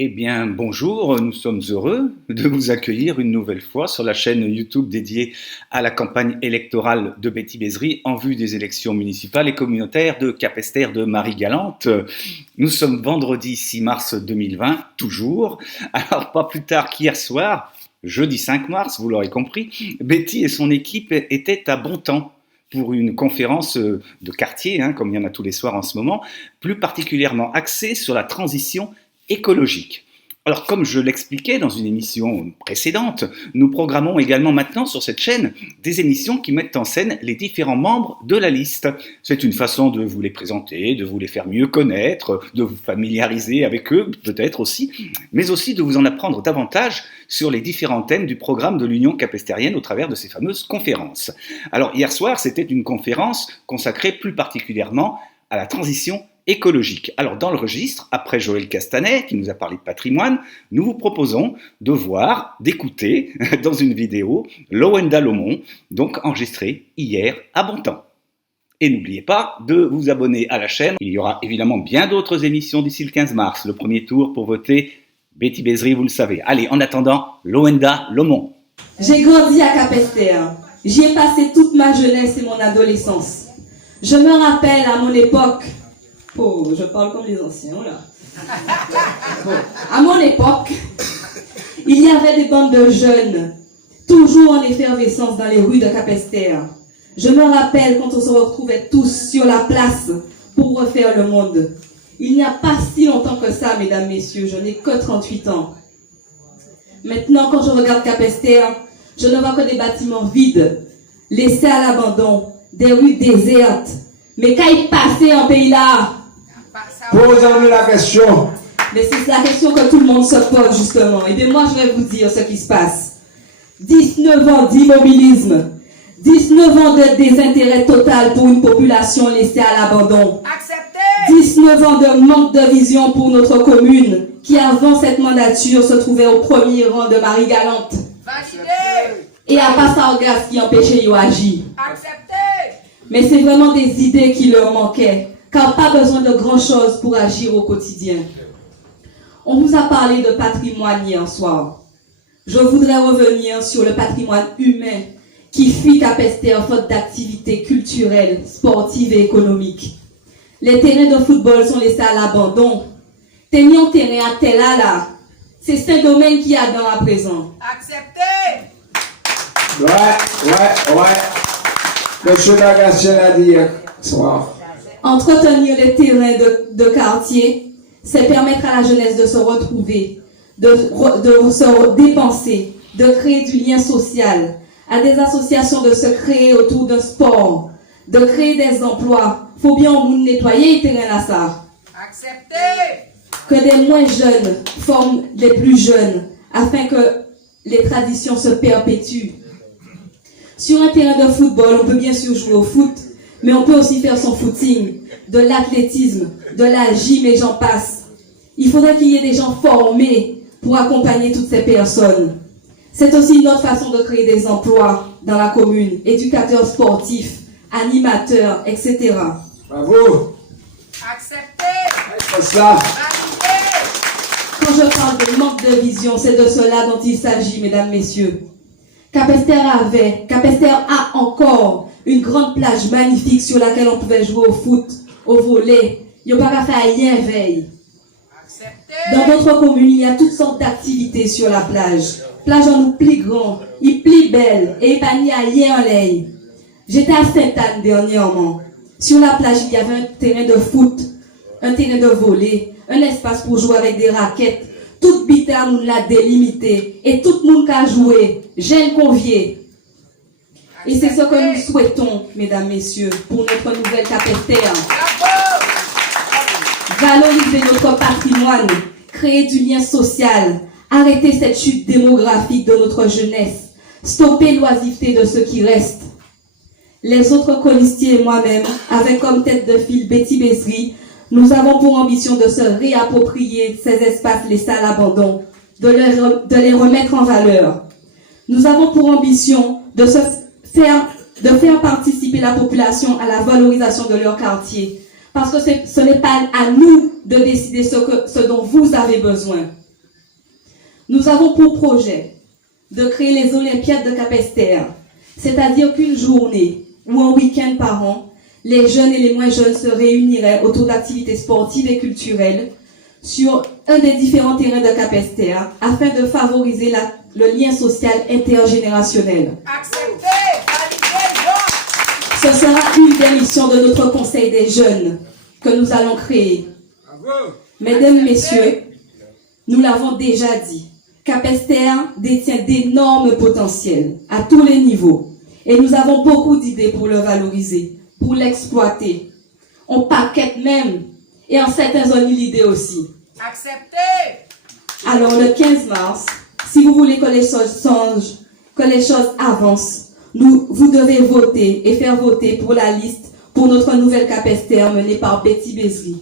Eh bien, bonjour, nous sommes heureux de vous accueillir une nouvelle fois sur la chaîne YouTube dédiée à la campagne électorale de Betty Bézry en vue des élections municipales et communautaires de Capesterre de Marie-Galante. Nous sommes vendredi 6 mars 2020, toujours. Alors, pas plus tard qu'hier soir, jeudi 5 mars, vous l'aurez compris, Betty et son équipe étaient à Bontemps pour une conférence de quartier, comme il y en a tous les soirs en ce moment, plus particulièrement axée sur la transition écologique. Alors, comme je l'expliquais dans une émission précédente, nous programmons également maintenant sur cette chaîne des émissions qui mettent en scène les différents membres de la liste. C'est une façon de vous les présenter, de vous les faire mieux connaître, de vous familiariser avec eux peut-être aussi, mais aussi de vous en apprendre davantage sur les différents thèmes du programme de l'Union capestérienne au travers de ces fameuses conférences. Alors, hier soir, c'était une conférence consacrée plus particulièrement à la transition écologique. Alors, dans le registre, après Joël Castanet, qui nous a parlé de patrimoine, nous vous proposons de voir, d'écouter dans une vidéo Lowenda Lomont, donc enregistrée hier à Bontemps. Et n'oubliez pas de vous abonner à la chaîne. Il y aura évidemment bien d'autres émissions d'ici le 15 mars, le premier tour pour voter Betty Bézry, vous le savez. Allez, en attendant, Lowenda Lomont. J'ai grandi à Capesterre. J'y ai passé toute ma jeunesse et mon adolescence. Je me rappelle à mon époque. Oh, je parle comme les anciens, là. Bon, à mon époque, il y avait des bandes de jeunes, toujours en effervescence dans les rues de Capesterre. Je me rappelle quand on se retrouvait tous sur la place pour refaire le monde. Il n'y a pas si longtemps que ça, mesdames, messieurs, je n'ai que 38 ans. Maintenant, quand je regarde Capesterre, je ne vois que des bâtiments vides, laissés à l'abandon, des rues désertes. Mais quand il passait en pays là, posez-nous la question. Mais c'est la question que tout le monde se pose justement. Et bien moi je vais vous dire ce qui se passe. 19 ans d'immobilisme, 19 ans de désintérêt total pour une population laissée à l'abandon. 19 ans de manque de vision pour notre commune, qui avant cette mandature se trouvait au premier rang de Marie-Galante. Et à Passargas qui empêchait de agir. Mais c'est vraiment des idées qui leur manquaient, car pas besoin de grand-chose pour agir au quotidien. On vous a parlé de patrimoine hier soir. Je voudrais revenir sur le patrimoine humain qui fuit Capesterre faute d'activités culturelles, sportives et économiques. Les terrains de football sont laissés à l'abandon. Tenions terrain à Telala. C'est Saint-Domingue qui a dans à présent. Acceptez. Ouais. Monsieur Lagatien a dit hier soir. Entretenir les terrains de quartier, c'est permettre à la jeunesse de se retrouver, de se dépenser, de créer du lien social, à des associations de se créer autour d'un sport, de créer des emplois. Faut bien au monde nettoyer les terrains là ça. Acceptez. Que des moins jeunes forment les plus jeunes, afin que les traditions se perpétuent. Sur un terrain de football, on peut bien sûr jouer au foot, mais on peut aussi faire son footing, de l'athlétisme, de la gym et j'en passe. Il faudrait qu'il y ait des gens formés pour accompagner toutes ces personnes. C'est aussi une autre façon de créer des emplois dans la commune, éducateurs sportifs, animateurs, etc. Bravo. Acceptez. C'est ça. Quand je parle de manque de vision, c'est de cela dont il s'agit, mesdames, messieurs. Capesterre a encore une grande plage magnifique sur laquelle on pouvait jouer au foot, au volley. Il n'y a pas qu'à faire rien veille. Dans d'autres communes, il y a toutes sortes d'activités sur la plage. Plage en nous plie grand, il plie belle et il n'y a rien en l'air. J'étais à Sainte-Anne dernièrement. Sur la plage, il y avait un terrain de foot, un terrain de volley, un espace pour jouer avec des raquettes. Toute bita nous l'a délimité et tout le monde a joué. J'ai convié. Et c'est ce que nous souhaitons, mesdames, messieurs, pour notre nouvelle Capesterre. Valoriser notre patrimoine, créer du lien social, arrêter cette chute démographique de notre jeunesse, stopper l'oisiveté de ceux qui restent. Les autres colistiers et moi-même, avec comme tête de file Betty Bézry, nous avons pour ambition de se réapproprier ces espaces laissés à l'abandon, de les remettre en valeur. Nous avons pour ambition de faire participer la population à la valorisation de leur quartier. Parce que ce n'est pas à nous de décider ce dont vous avez besoin. Nous avons pour projet de créer les Olympiades de Capesterre, c'est-à-dire qu'une journée ou un week-end par an, les jeunes et les moins jeunes se réuniraient autour d'activités sportives et culturelles sur un des différents terrains de Capesterre afin de favoriser le lien social intergénérationnel. Accepté. Validé. Ce sera une des missions de notre Conseil des jeunes que nous allons créer. Bravo. Mesdames, Messieurs, nous l'avons déjà dit, Capesterre détient d'énormes potentiels à tous les niveaux et nous avons beaucoup d'idées pour le valoriser, pour l'exploiter. On paquette même et en certaines zones l'idée aussi. Accepté. Alors le 15 mars, si vous voulez que les choses changent, que les choses avancent, vous devez voter et faire voter pour la liste pour notre nouvelle Capesterre menée par Betty Bézry.